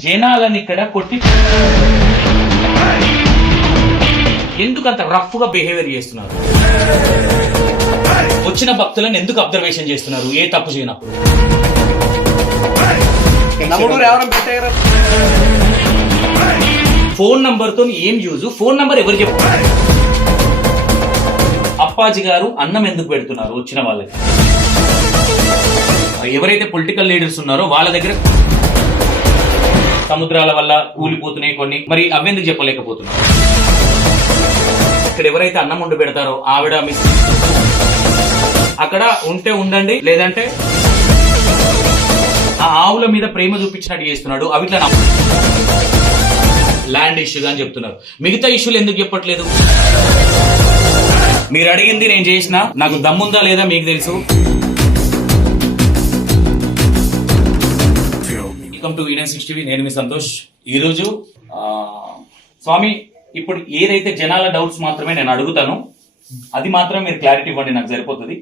జనాలని ఇక్కడ కొట్టి ఎందుకు అంత రఫ్ గా బిహేవియర్ చేస్తున్నారు? వచ్చిన భక్తులను ఎందుకు అబ్జర్వేషన్ చేస్తున్నారు ఏ తప్పు చేయనప్పుడు? ఫోన్ నంబర్ తో ఏం యూజ్? ఫోన్ నంబర్ ఎవరు చెప్పారు? అప్పాజీ గారు అన్నం ఎందుకు పెడుతున్నారు వచ్చిన వాళ్ళకి? ఎవరైతే పొలిటికల్ లీడర్స్ ఉన్నారో వాళ్ళ దగ్గర సముద్రాల వల్ల కూలిపోతున్నాయి కొన్ని, మరి అవెందుకు చెప్పలేకపోతున్నారు? ఇక్కడ ఎవరైతే అన్నం వండి పెడతారో ఆవిడ మిస్ అక్కడ ఉంటే ఉండండి, లేదంటే ఆ ఆవుల మీద ప్రేమ చూపించినట్టు చేస్తున్నాడు. అవిట్లా ల్యాండ్ ఇష్యూగా అని చెప్తున్నారు. మిగతా ఇష్యూలు ఎందుకు చెప్పట్లేదు? మీరు అడిగింది నేను చేసిన, నాకు దమ్ముందా లేదా మీకు తెలుసు. వెల్కమ్ టు ఇండియన్ టీవీ, నేను మీ సంతోష్. ఈరోజు స్వామి ఇప్పుడు ఏదైతే జనాల డౌట్స్ మాత్రమే నేను అడుగుతాను, అది మాత్రం మీరు క్లారిటీ ఇవ్వండి, నాకు సరిపోతుంది.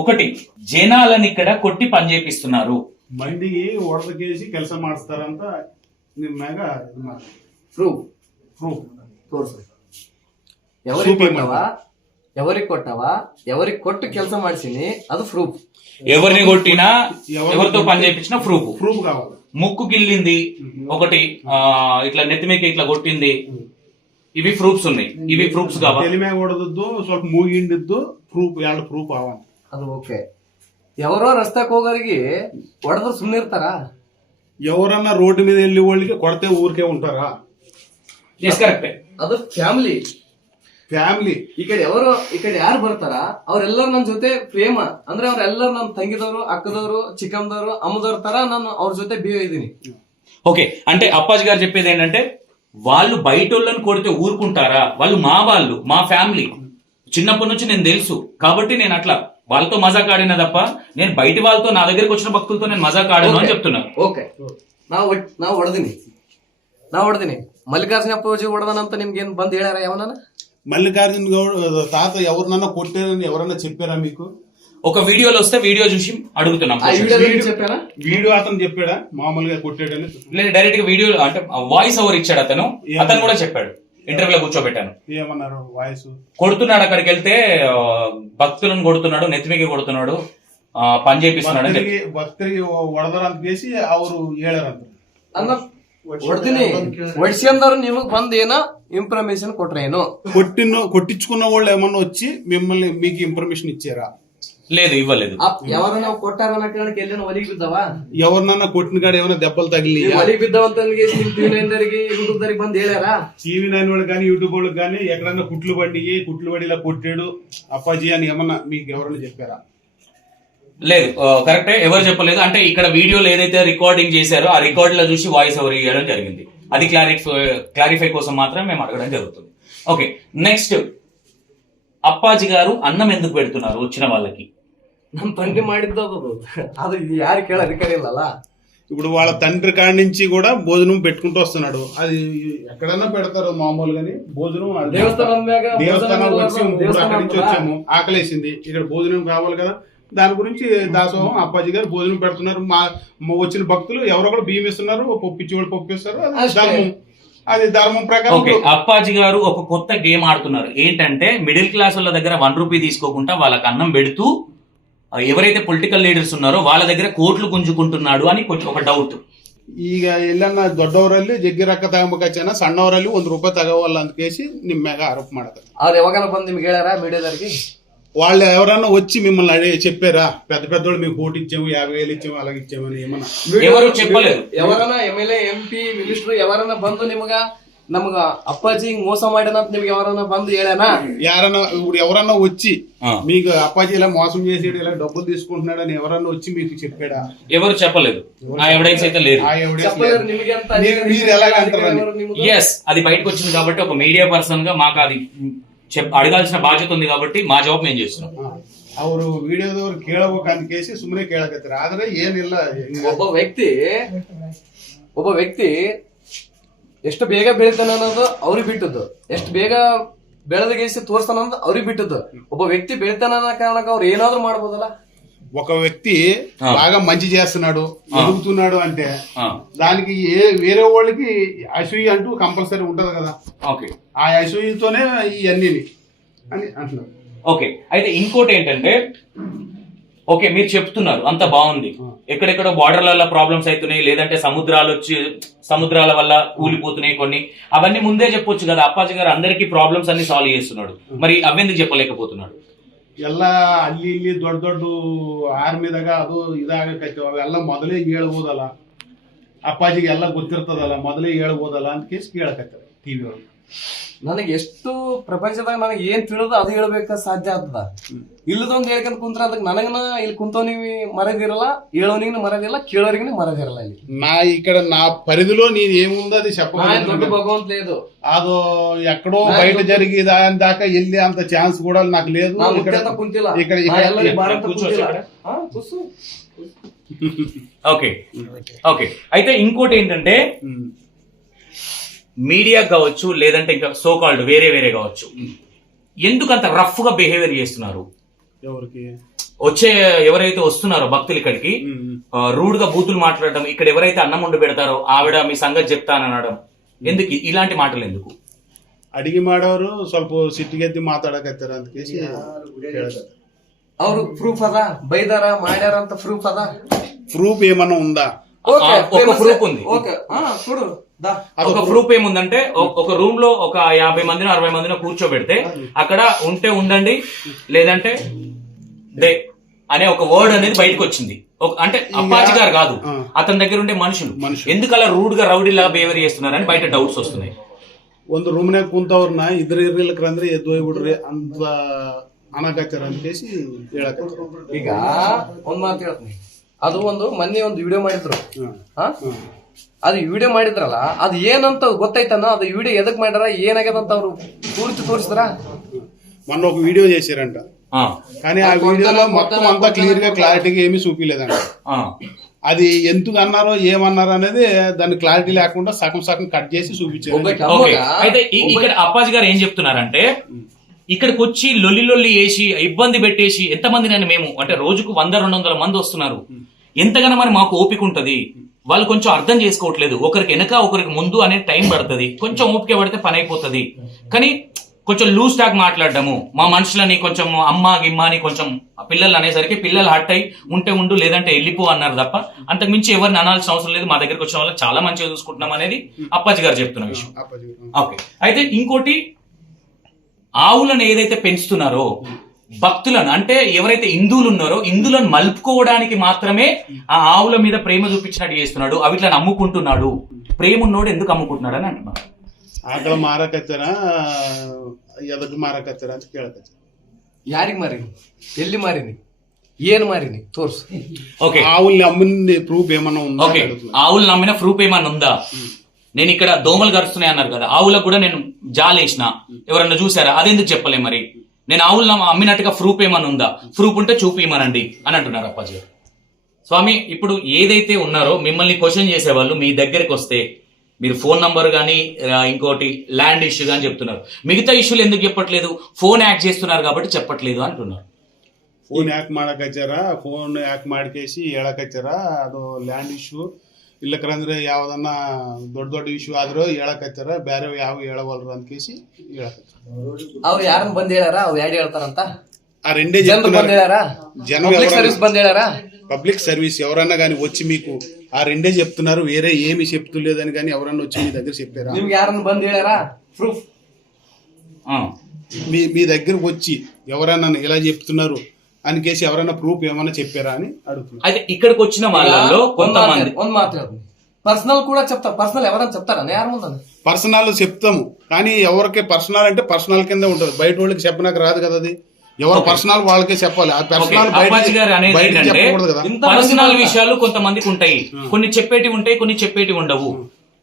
ఒకటి, జనాలను ఇక్కడ కొట్టి పని చేపిస్తున్నారు, బండికి ఓడదకేసి ಕೆಲಸ ಮಾಡಿಸ್ತಾರಂತ ನಿಮ್ಮಾಗ ಪ್ರೂಫ್ ತೋರ್ಸು. ఎవరికి కొట్టావా, ఎవరికి కొట్టావా, ఎవరికి కొట్టు ಕೆಲಸ ಮಾಡಿಸಿನಿ, అది ప్రూఫ్. ఎవరిని కొట్టినా ఎవరితో పని చేయించినా ప్రూఫ్ కావాలి. ముక్కు గిల్లింది ఒకటి, ఇట్లా నెత్తిమీకి ఇట్లా కొట్టింది, ఇవి ప్రూఫ్స్ ఉన్నాయి. ఇవి ప్రూఫ్స్ కావాలి. తెలిమే ಹೊಡೆದದ್ದು ಸ್ವಲ್ಪ ಮೂಗಿಂಡಿದ್ದು ಎರಡು ಪ್ರೂಫ್ ಅವ. ಅದು ಓಕೆ. ఎవరో రస్తాకు ಹೋಗೋರಿಗೆ ಹೊಡೆದ್ರು ಸುಮ್ಮನೆ ಇರ್ತಾರಾ? ఎవరన్నా రోడ్డు మీద వెళ్ళి వాళ్ళకి కొడితే ఊరికే ఉంటారా? కరెక్టే. ಅದು ಫ್ಯಾಮಿಲಿ. ఇక్కడ ಯಾರು ಬರ್ತಾರ ಅವ್ರೆಲ್ಲರೂ ನನ್ನ ಜೊತೆ ಪ್ರೇಮ ಅಂದ್ರೆ ಅವ್ರೆಲ್ಲರೂ ನನ್ನ ತಂಗಿದವರು, ಅಕ್ಕದವರು, ಚಿಕ್ಕಮ್ಮದವರು, ಅಮ್ಮದವ್ರ ತರ ನಾನು ಅವ್ರ ಜೊತೆ బిహేవ్ ಇದೀನಿ. ఓకే, అంటే అప్పాజీ గారు చెప్పేది ఏంటంటే వాళ్ళు బయట వాళ్ళని కొడితే ఊరుకుంటారా? వాళ్ళు మా ఫ్యామిలీ, చిన్నప్పటి నుంచి నేను తెలుసు కాబట్టి నేను అట్లా వాళ్ళతో మజాక్ ఆడినా తప్ప నేను బయట వాళ్ళతో, నా దగ్గరికి వచ్చిన భక్తులతో నేను మజాక్ ఆడాను అని చెప్తున్నా. ఓకే, ನಾ ಹೊಡೆದಿನಿ. మల్లికార్జున అప్పాజీ ಹೊಡೆದనంತ నిಮ್ಗೇನ್ ಬಂದ್ ಹೇಳ್ಯಾರ ఏమన్నా? మల్లికార్జున గౌడ్ తాత ఎవరినన్నా కొట్టారని ఎవరన్నా చెప్పారా మీకు? ఒక వీడియోలో వస్తే వీడియో చూసి అడుగుతున్నాం. వీడియో అతను చెప్పాడా మామూలుగా కొట్టాడని? లేదు, డైరెక్ట్ గా వీడియో అంటే వాయిస్ ఓవర్ ఇచ్చాడు అతను కూడా చెప్పాడు. ఇంటర్వ్యూలో కూర్చోబెట్టాను. ఏమన్నారు వాయిస్? కొడుతున్నాడు, అక్కడికి వెళ్తే భక్తులను కొడుతున్నాడు, నెత్తిమికి కొడుతున్నాడు, పని చేపిస్తున్నాడు. భక్తులకి వడదరంత చేసి ಅವರು ಹೇಳಾರಂತ ಹೊಡ್ತೀನಿ. ಹೊಡ್ಸ್ಕೊಂಡವ್ರು ನಿಮಗ್ ಬಂದ್ ಏನೋ ఇన్ఫర్మేషన్ కొట్టరేను? కొట్టించుకున్న వాళ్ళు ఏమన్నా వచ్చి మిమ్మల్ని మీకు ఇన్ఫర్మేషన్ ఇచ్చారా? లేదు, ఇవ్వలేదు. ఎవరన్నా కొట్టారన్నట్టు వెళ్ళిన ఒలిగి బిద్దావా? ఎవరినన్నా కొట్టిన కాడ ఏమైనా దెబ్బలు తగిలి ఒలిగి బిద్దామంత టీవీ నైన్ దగ్గరికి, యూట్యూబ్ దగ్గరికి బంద్ ಹೇಳారా? టీవీ నైన్ వాళ్ళు కానీ యూట్యూబ్ వాళ్ళు కానీ ఎక్కడన్నా కుట్లు పడి ఇలా కొట్టాడు అప్పాజీ అని ఏమన్నా మీకు ఎవరన్నా చెప్పారా? లేదు, కరెక్టే, ఎవరు చెప్పలేదు. అంటే ఇక్కడ వీడియోలో ఏదైతే రికార్డింగ్ చేశారో ఆ రికార్డ్ లో చూసి వాయిస్ ఓవర్ ఇవ్వడం జరిగింది. అది క్లారిఫై కోసం మాత్రం మేము అడగడం జరుగుతుంది. ఓకే, నెక్స్ట్, అప్పాజీ గారు అన్నం ఎందుకు పెడుతున్నారు వచ్చిన వాళ్ళకి? నమ్ తండ్రి ಮಾಡಿದ್ದು ಅದು ಯಾರು ಕೇಳ అధికారి ఇల్లలా? ఇప్పుడు వాళ్ళ తండ్రి కాడి నుంచి కూడా భోజనం పెట్టుకుంటూ వస్తున్నాడు. అది ఎక్కడన్నా పెడతారు మామూలుగాని భోజనం. దేవస్థానం వచ్చి అక్కడి నుంచి వచ్చాము, ఆకలేసింది, ఇక్కడ భోజనం కావాలి కదా, దాని గురించి దాసోహం అప్పాజీ గారు భోజనం పెడుతున్నారు. మా వచ్చిన భక్తులు ఎవరో కూడా బియ్యం ఇస్తున్నారు, పప్పిచ్చి వాళ్ళు పప్పిస్తారు. అది ధర్మం ప్రకారం. అప్పాజీ గారు ఒక కొత్త గేమ్ ఆడుతున్నారు. ఏంటంటే మిడిల్ క్లాస్ వాళ్ళ దగ్గర 1 రూపీ తీసుకోకుండా వాళ్ళకి అన్నం పెడుతూ ఎవరైతే పొలిటికల్ లీడర్స్ ఉన్నారో వాళ్ళ దగ్గర కోట్లు గుంజుకుంటున్నాడు అని ఒక డౌట్. ಈಗ ಎಲ್ಲನ್ನ ದೊಡ್ಡವರಲ್ಲಿ ಜಗ್ಗಿ ರೊಕ್ಕ ತಗೊಂಬೇಕಾಚನ, ಸಣ್ಣವರಲ್ಲಿ 1 ರೂಪಾಯಿ ತಗೋವಲ್ಲ ಅಂತ ಕೇಸಿ ನಿಮ್ಮ ಮ್ಯಾಗ ಆರೋಪ ಮಾಡ್ತಾರೆ. ಅವ್ರು ಯಾವಾಗನ ಬಂದು ನಿಮ್ಗೆ ಹೇಳ್ಯಾರ మీడియాదరికి? వాళ్ళు ఎవరన్నా వచ్చి మిమ్మల్ని చెప్పారా? పెద్దోళ్ళు మీకు ఓటు ఇచ్చాము, 50,000 ఇచ్చాము, అలాగే ఇచ్చామని ఏమన్నా? ఎవరు చెప్పలేదు. ఎవరన్నా ఎమ్మెల్యే, ఎంపీ, మినిస్టర్ ఎవరన్నా ಬಂದು ನಮಗ అప్పాజీ మోసం ಮಾಡಿದಂತ ನಿಮ್ಗೆ ఎవరన్నా ಬಂದು ಹೇಳానా? ఇప్పుడు ఎవరన్నా వచ్చి మీకు అప్పాజీ ఇలా మోసం చేసేడు, ఇలా డబ్బులు తీసుకుంటున్నాడు అని ఎవరన్నా వచ్చి మీకు చెప్పాడా? ఎవరు చెప్పలేదు. ఆ ఎవిడెన్స్ అయితే లేదు. మీరు ఎలాగ అంటారు? అది బయటకు వచ్చింది కాబట్టి ఒక మీడియా పర్సన్ గా మాకు అది అడగాల్సిన బాధ్యత ఉంది కాబట్టి మా జవాబు మేము చేస్తున్నాం. ಅವರು ವಿಡಿಯೋದವ್ರು ಕೇಳಬೇಕಂತ ಕೇಸಿ ಸುಮ್ಮನೆ ಕೇಳಕತ್ತಾರೆ. ಆದ್ರೆ ಏನಿಲ್ಲ, ಒಬ್ಬ ವ್ಯಕ್ತಿ ಎಷ್ಟು ಬೇಗ ಬೆಳಿತಾನ ಅನ್ನೋದು ಅವ್ರಿಗೆ ಬಿಟ್ಟದ್ದು, ಎಷ್ಟು ಬೇಗ ಬೆಳೆದಗೇಸಿ ತೋರ್ಸ್ತಾನ ಅನ್ನೋದು ಅವ್ರಿಗೆ ಬಿಟ್ಟದ್ದು. ಒಬ್ಬ ವ್ಯಕ್ತಿ ಬೆಳಿತಾನ ಅನ್ನೋ ಕಾರಣಕ್ಕೆ ಅವ್ರು ಏನಾದ್ರು ಮಾಡ್ಬೋದಲ್ಲ. ఒక వ్యక్తి బాగా మంచి చేస్తున్నాడు, ఎదుగుతున్నాడు అంటే దానికి వేరే వాళ్ళకి అసూయ అంటూ కంపల్సరీ ఉంటది కదా. ఓకే, ఆ అసూయతోనే ఇవన్నీ అని అంటున్నారు. ఓకే, అయితే ఇంకోటి ఏంటంటే, ఓకే మీరు చెప్తున్నారు అంత బాగుంది, ఎక్కడెక్కడో బార్డర్ల ప్రాబ్లమ్స్ అవుతున్నాయి, లేదంటే సముద్రాల వల్ల కూలిపోతున్నాయి కొన్ని, అవన్నీ ముందే చెప్పొచ్చు కదా. అప్పాజీ గారు అందరికీ ప్రాబ్లమ్స్ అన్ని సాల్వ్ చేస్తున్నాడు, మరి అవెందుకు చెప్పలేకపోతున్నాడు? ಎಲ್ಲ ಅಲ್ಲಿ ಇಲ್ಲಿ ದೊಡ್ಡ ದೊಡ್ಡ ಆರ್ಮಿದಾಗ ಅದು ಇದಾಗಕೈತಿ, ಅವೆಲ್ಲ ಮೊದಲೇ ಹೇಳ್ಬೋದಲ್ಲ, ಅಪ್ಪಾಜಿಗೆ ಎಲ್ಲ ಗೊತ್ತಿರ್ತದಲ್ಲ, ಮೊದಲೇ ಹೇಳ್ಬೋದಲ್ಲ ಅಂತ ಕೇಸ್ ಕೇಳಕತ್ತಾರೆ ಟಿವಿ ಒಳಗೆ. ನನಗೆ ಎಷ್ಟು ಪ್ರಪಂಚದಾಗ ನನಗೆ ಏನ್ ತಿಳಿದು ಅದು ಹೇಳ್ಬೇಕ ಸಾಧ್ಯ ಆಗ್ತದ. ಇಲ್ಲದೊಂದು ಹೇಳ್ಕೊಂಡ್ ಕುಂತ್ರ ಅದಕ್ಕೆ ನನಗನ ಇಲ್ಲಿ ಕುಂತವನಿಗೆ మరదిರಲ್ಲ, ಹೇಳೋನಿಗೆ మరದಿಲ್ಲ, కేಳೋರಿಗೆ మరదిರಲ್ಲ. ಇಲ್ಲಿ ఇక్కడ నా పరిధిలో నేను ఏముందో అది చెప్పగలను. దొడ్డ భగవంత్ లేదు, అది ఎక్కడో బయట జరిగి దాని దాకా వెళ్ళి అంత ఛాన్స్ కూడా నాకు లేదు. ఓకే ఓకే, అయితే ఇంకోటి ఏంటంటే మీడియా కావచ్చు, లేదంటే ఇంకా సో కాల్డ్ వేరే వేరే కావచ్చు, ఎందుకు అంత రఫ్ గా బిహేవియర్ చేస్తున్నారు? ఎవరికి ఎవరైతే వస్తున్నారో భక్తులు ఇక్కడికి రూడ్ గా బూతులు మాట్లాడడం, ఇక్కడ ఎవరైతే అన్నం వండి పెడతారో ఆవిడ మీ సంగతి చెప్తానడం, ఎందుకు ఇలాంటి మాటలు ఎందుకు? ಅಡಿಗೆ ಮಾಡೋರು ಸ್ವಲ್ಪ ಸಿಟ್ಟಿಗೆದ್ದು ಮಾತಾಡಕತ್ತಾರ ಅಂತ ಕೇಸಿ ಅವ್ರು ಪ್ರೂಫ್ ಅದ, ಬೈದಾರ ಮಾಡ್ಯಾರ ಅಂತ ಪ್ರೂಫ್ ಅದ? ప్రూఫ్ ఏమన్నా ఉందా? ఒక ప్రూఫ్ ఉంది. చూడు, ఒక ప్రూఫ్ ఏముందంటే, ఒక రూమ్ లో ఒక 50 మందినో 60 మందినో కూర్చోబెడితే అక్కడ ఉంటే ఉండండి, లేదంటే డే అనే ఒక వర్డ్ అనేది బయటకు వచ్చింది. అంటే అప్పాజీ గారు కాదు, అతని దగ్గర ఉండే మనుషులు ఎందుకు అలా రూడ్ గా రౌడీ లాగా బిహేవియర్ చేస్తున్నారని బయట డౌట్స్ వస్తున్నాయి. ಒಂದು ರೂಮ್ನಾಗ ಕುಂತವ್ರನ್ನ ಇರ್ಲಿಕ್ಕಂದ್ರೆ ಎದ್ದು ಹೋಗ್ಬಿಡ್ರಿ ಅಂತ ಅನ್ನಕತ್ತಾರ ಅಂತ ಕೇಸಿ ಹೇಳಕತ್ತಾರ. ಈಗ ಒಂದ್ ಮಾತು ಹೇಳ್ತೀನಿ, ಅದು ಮೊನ್ನೆ ಒಂದು ವಿಡಿಯೋ ಮಾಡಿದ್ರು. ಅದು ವಿಡಿಯೋ ಮಾಡಿದ್ರಲ್ಲ, ಅದು ಏನಂತ ಗೊತ್ತೈತನ, ಅದು ವಿಡಿಯೋ ಎದಕ್ ಮಾಡ್ಯಾರ, ಏನಾಗ್ಯದಂತ ಅವ್ರು తోరిస్తారా? మొన్న ఒక వీడియో చేశారంట, కానీ ఆ వీడియోలో మొత్తం అంతా క్లియర్ గా క్లారిటీగా ఏమీ చూపిలేదంట. అది ఎందుకు అన్నారో ఏమన్నారో అనేది దాని క్లారిటీ లేకుండా సగం సగం కట్ చేసి చూపించారు. అయితే ఇక్కడ అప్పాజీ గారు ఏం చెప్తున్నారంటే, ఇక్కడికి వచ్చి లొల్లి వేసి ఇబ్బంది పెట్టేసి ఎంతమంది మేము అంటే రోజుకు 100-200 మంది వస్తున్నారు, ఎంతగానో మరి మాకు ఓపిక ఉంటది, వాళ్ళు కొంచెం అర్థం చేసుకోవట్లేదు, ఒకరికి వెనక ఒకరికి ముందు అనే టైం పడుతుంది, కొంచెం ఓపిక పడితే పని అయిపోతుంది, కానీ కొంచెం లూజ్ టాక్ మాట్లాడడము, మా మనుషులని కొంచెం అమ్మ గిమ్మ అని కొంచెం పిల్లలు అనేసరికి పిల్లలు హట్ అయి ఉంటే ఉండు లేదంటే వెళ్ళిపో అన్నారు తప్ప అంతకు మించి ఎవరిని అనాల్సిన అవసరం లేదు, మా దగ్గరకు వచ్చిన వాళ్ళకి చాలా మంచిగా చూసుకుంటున్నాం అనేది అప్పాజీ గారు చెప్తున్న విషయం. ఓకే, అయితే ఇంకోటి, ఆవులను ఏదైతే పెంచుతున్నారో భక్తులను, అంటే ఎవరైతే హిందువులు ఉన్నారో హిందువులను మలుపుకోవడానికి మాత్రమే ఆ ఆవుల మీద ప్రేమ చూపించినట్టు చేస్తున్నాడు, అవిట్లా అమ్ముకుంటున్నాడు. ప్రేమ ఉన్నోడు ఎందుకు అమ్ముకుంటున్నాడు అని అంటున్నాడు. ಆಕಳ ಮಾರಕತ್ತಾರ, ಎದಕ್ ಮಾರಕತ್ತಾರ ಅಂತ ಕೇಳಕತ್ತಾರ. ಯಾರಿಗ್ ಮಾರಿನಿ, ಎಲ್ಲಿ ಮಾರಿನಿ, ಏನ್ ಮಾರಿನಿ ತೋರ್ಸು. ఓకే, ఆవుల్ని అమ్మిన ప్రూఫ్ ఏమన్నా ఉందా? ఓకే, ఆవులను అమ్మిన ప్రూఫ్ ఏమన్నా ఉందా? నేను ఇక్కడ దోమలు గరుస్తున్నాయి అన్నారు కదా, ఆవులకు కూడా నేను జాలేసిన, ఎవరన్నా చూసారా? అదెందుకు చెప్పలే మరి? నేను ఆవులను అమ్మినట్టుగా ప్రూఫ్ ఏమన్నా ఉందా? ప్రూఫ్ ఉంటే చూపిమనండి అని అంటున్నారు అప్పాజీ గారు. స్వామి, ఇప్పుడు ఏదైతే ఉన్నారో మిమ్మల్ని క్వశ్చన్ చేసేవాళ్ళు మీ దగ్గరికి వస్తే మీరు ఫోన్ నంబర్ కానీ ఇంకోటి ల్యాండ్ ఇష్యూ కానీ చెప్తున్నారు, మిగతా ఇష్యూలు ఎందుకు చెప్పట్లేదు? ఫోన్ యాక్ట్ చేస్తున్నారు కాబట్టి చెప్పట్లేదు అంటున్నారు. ಫೋನ್ ಯಾಕೆ ಮಾಡಕಚ್ಚಾರ, ಫೋನ್ ಯಾಕೆ ಮಾಡ್ಕೇಸಿ ಹೇಳಕಚ್ಚಾರ, ಅದು ಲ್ಯಾಂಡ್ ಇಶ್ಯೂ ಇಲ್ಲಕಂದ್ರೆ ಯಾವ್ದನ್ನ ದೊಡ್ಡ ಇಶ್ಯೂ ಆದ್ರೂ ಹೇಳಕಚ್ಚಾರ, ಬೇರೆ ಯಾವ ಹೇಳವಲ್ರು ಅಂತ ಕೇಸಿ ಹೇಳಕಚ್ಚಾರ. ಅವ್ರು ಯಾರನ್ನ ಬಂದ್ ಹೇಳ್ಯಾರ, ಅವ್ರು ಯಾರು ಹೇಳ್ತಾರಂತ? ఆ రెండే పబ్లిక్ సర్వీస్ ఎవరన్నా కానీ వచ్చి మీకు ఆ రెండే చెప్తున్నారు, వేరే ఏమి చెప్తులేదని కానీ ఎవరన్నా వచ్చి మీ దగ్గర చెప్పారా? ప్రూఫ్ మీ దగ్గరకు వచ్చి ఎవరన్నా ఇలా చెప్తున్నారు అని కేసి ఎవరన్నా ప్రూఫ్ ఏమన్నా చెప్పారా అని అడుగుతున్నారు. అయితే ఇక్కడికి వచ్చిన వాళ్ళలో కొంతమంది పర్సనల్ కూడా చెప్తారు. పర్సనల్ ఎవరైనా చెప్తారా? పర్సనల్ చెప్తాము, కానీ ఎవరికి పర్సనల్ అంటే పర్సనల్ కింద ఉంటుంది, బయట వాళ్ళకి చెప్పడానికి రాదు కదా. అది ఎవరు పర్సనల్ వాళ్ళకే చెప్పాలి. పర్సనల్ విషయాలు కొంతమందికి ఉంటాయి, కొన్ని చెప్పేటి ఉంటాయి, కొన్ని చెప్పేటి ఉండవు.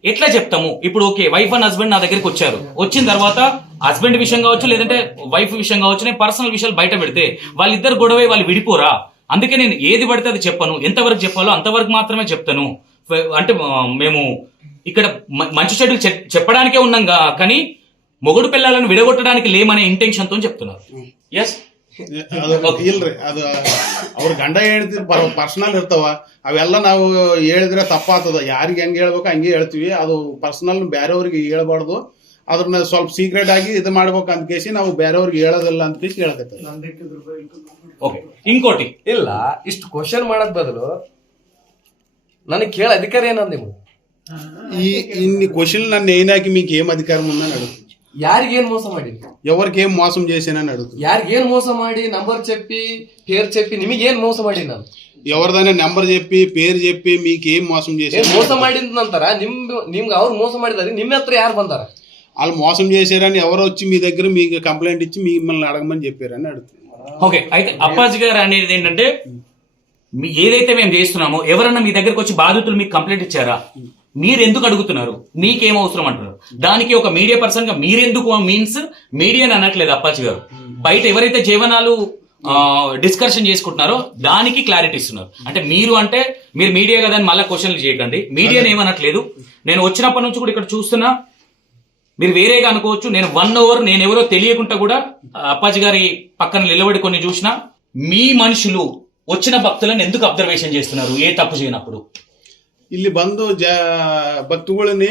ఎట్లా చెప్తాము? ఇప్పుడు ఓకే, వైఫ్ అండ్ హస్బెండ్ నా దగ్గరికి వచ్చారు, వచ్చిన తర్వాత హస్బెండ్ విషయం కావచ్చు లేదంటే వైఫ్ విషయం కావచ్చు, నేను పర్సనల్ విషయాలు బయట పెడితే వాళ్ళిద్దరు గొడవ వాళ్ళు విడిపోరా? అందుకే నేను ఏది పడితే అది చెప్పను, ఎంతవరకు చెప్పాలో అంతవరకు మాత్రమే చెప్తాను. అంటే మేము ఇక్కడ మంచి చెడులు చెప్పడానికే ఉన్నాం, కానీ మొగుడు పిల్లలను విడగొట్టడానికి లేమనే ఇంటెన్షన్ తో చెప్తున్నారు. ఎస్, ಅದು ಇಲ್ರಿ ಅದು ಅವ್ರ ಗಂಡ ಹೆಂಡತಿ ಪರ್ಸನಲ್ ಇರ್ತಾವ ಅವೆಲ್ಲ ನಾವು ಹೇಳಿದ್ರೆ ತಪ್ಪಾಗ್ತದ. ಯಾರಿಗೆ ಹೆಂಗ್ ಹೇಳ್ಬೇಕು ಹಂಗೆ ಹೇಳ್ತೀವಿ. ಅದು ಪರ್ಸನಲ್ ಬೇರೆಯವ್ರಿಗೆ ಹೇಳ್ಬಾರ್ದು. ಅದ್ರನ್ನ ಸ್ವಲ್ಪ ಸೀಕ್ರೆಟ್ ಆಗಿ ಇದು ಮಾಡ್ಬೇಕು ಅಂತ ಕೇಸಿ ನಾವು ಬೇರೆಯವ್ರಿಗೆ ಹೇಳೋದಿಲ್ಲ ಅಂತ ಕೇಸಿ ಹೇಳಕತ್ತೀವಿ. ఓకే ఇంకోటి ಇಲ್ಲ ಇಷ್ಟು ಕ್ವಶನ್ ಮಾಡಕ್ ಬದಲು ನನಗೆ ಕೇಳ అధికార ಏನಂದ ನೀವು ఇన్ని క్వశ్చన్లు నన్ను ఏనాకి మీకు ఏం అధికారం ఉందని అడుగుతుంది. యారిగేం మోసం ಮಾಡಿ ఎవరికి ఏం మోసం చేశానని అడుగుతుంది. యారిగేం మోసం ಮಾಡಿ నంబర్ చెప్పి పేరు చెప్పి నిಮಗೇನ್ మోసం ಮಾಡಿ ನಾನು ఎవరిదైనా నెంబర్ చెప్పి పేరు చెప్పి మీకు ఏం మోసం చేశారు? మోసం ಮಾಡಿದ ನಂತರ ನಿಮ್ಗೆ ಅವ್ರು ಮೋಸ ಮಾಡಿದಾರೆ, ನಿಮ್ಮ ಹತ್ರ ಯಾರು ಬಂದಾರ? వాళ్ళు మోసం చేశారని ఎవరో వచ్చి మీ దగ్గర మీకు కంప్లైంట్ ఇచ్చి మిమ్మల్ని అడగమని చెప్పారని అడుగుతుంది. ఓకే, అయితే అప్పాజీ గారు అనేది ఏంటంటే ఏదైతే మేము చేస్తున్నామో ఎవరన్నా మీ దగ్గరకు వచ్చి బాధితులు మీకు కంప్లైంట్ ఇచ్చారా, మీరు ఎందుకు అడుగుతున్నారు, మీకేం అవసరం అంటున్నారు. దానికి ఒక మీడియా పర్సన్ గా మీరెందుకు మీన్స్ మీడియా అనట్లేదు అప్పాజీ గారు. బయట ఎవరైతే జీవనాలు డిస్కషన్ చేసుకుంటున్నారో దానికి క్లారిటీ ఇస్తున్నారు. అంటే మీరు మీడియా కదా అని మళ్ళీ క్వశ్చన్లు చేయకండి. మీడియాని ఏమనట్లేదు. నేను వచ్చినప్పటి నుంచి కూడా ఇక్కడ చూస్తున్నా, మీరు వేరేగా అనుకోవచ్చు. నేను 1 hour నేను ఎవరో తెలియకుండా కూడా అప్పాజీ గారి పక్కన నిలబడి కొన్ని చూసినా. మీ మనుషులు వచ్చిన భక్తులను ఎందుకు అబ్జర్వేషన్ చేస్తున్నారు ఏ తప్పు చేయనప్పుడు? ಇಲ್ಲಿ ಬಂದು ಭಕ್ತುಗಳನ್ನ